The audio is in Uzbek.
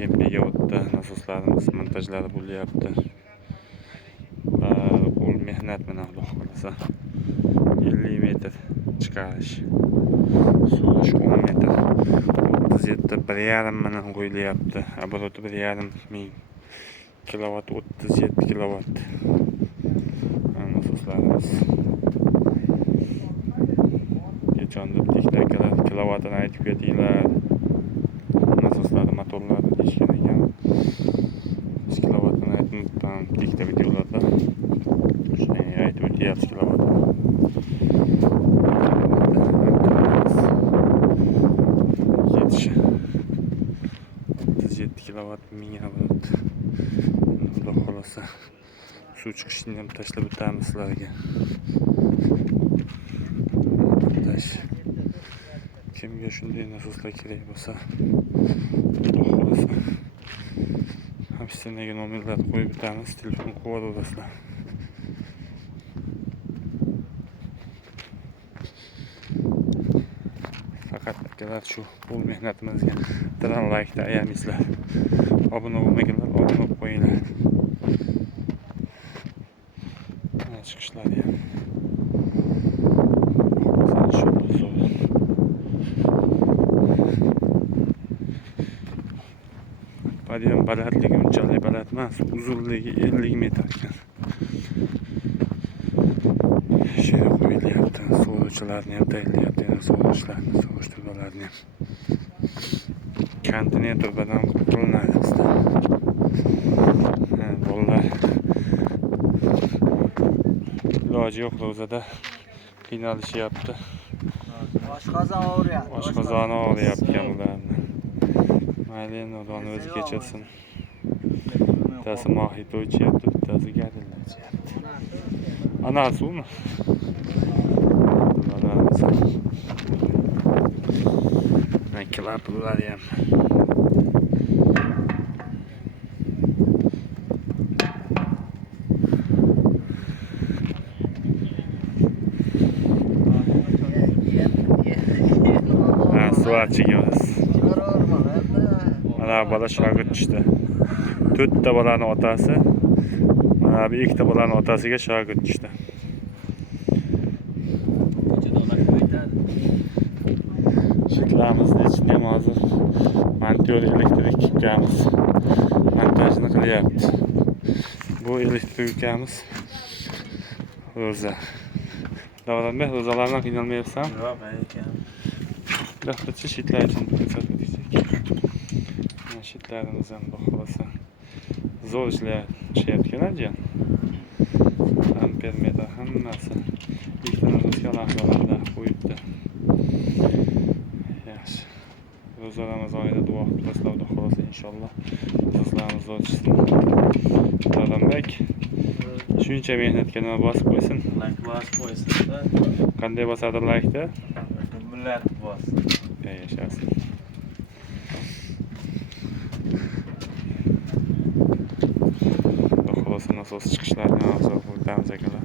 kempiga o'tdi. Nasoslarimiz montajlari bo'lyapti. Bu mehnat bilan Xudo xolasa 50 metr chiqarish, so'rish 10 metr, 37 1,5 bilan qo'yilyapti. Obroti 1,5 ming kilovat, 37 kilovat nasoslarimiz. Qachondir texnikalar kilovatini aytib ketinglar. Nasoslari, motorlari deyishgan ekan. Biz kilovatini aytib tekda videolarda shuni aytib o'tyapmiz kilovatini. 37 kilovat 1000 obrot. Xudo xolasa suv chiqishini ham tashlab o'tamiz sizlarga. Kimga shunday nasoslar kerak bo'lsa, Xudo xolasa hamsizdagi nomerlarni qo'yib o'tamiz, telefon qilib olasizlar. Faqat akalar shu bu mehnatimizga bilan like ayamizlar. Obuna bo'lmaganlar obuna bo'lib qo'yinglar. Mana chiqishlari ham. Badiyam balandligi unchalik baland emas, uzunligi 50 metr ekan. Shunga qo'yilyapti, so'ruvchilarni ham tayyorlayapti, surishtiruvlarni ham. Kontinent bilan quriladi bizda. Bolalar iloji yo'q, ro'zada qiynalishyapti. Oshqozoni og'riyapti ularni. Mayli, Nodon o'zi kechirsin. Bittasi mohiyda o'chyapti, bittasi gadilda o'chyapti. Ana suvmi? Aklar bular ham. Suvarchigimiz. Mana bola shogird tushdi. 4 ta bolaning otasi, mana bu 2 ta bolaning otasiga shogird tushdi. Shitlarimizni ichida ham hozir montor elektrik ukamiz montajini qilyapti. Bu elektrik ukamiz Ro'za. Davronbek, Ro'zalardan qiynalmayapsan? Yo'q, men ekan. Biroq shitlar uchun ko'rsatdik. Shitlarimiz ham xohlasa zo'r ishlayapti-jon. Amper metr hammasi ikkita lahzalarda qo'yibdi. Yaxshi. Ro'za Ramazon oyida duo qilasizlar, Xudo xolasa inshaalloh. Sizlarimiz zo'r ishsin. Davronbek shuncha mehnatga nima bosib qo'ysin? Like bosib qo'ysin. Qanday bosadi like-ni? Millat bos. Yashasin. Xudo xolasa nasos chiqishlarini afzal qilamiz akalar.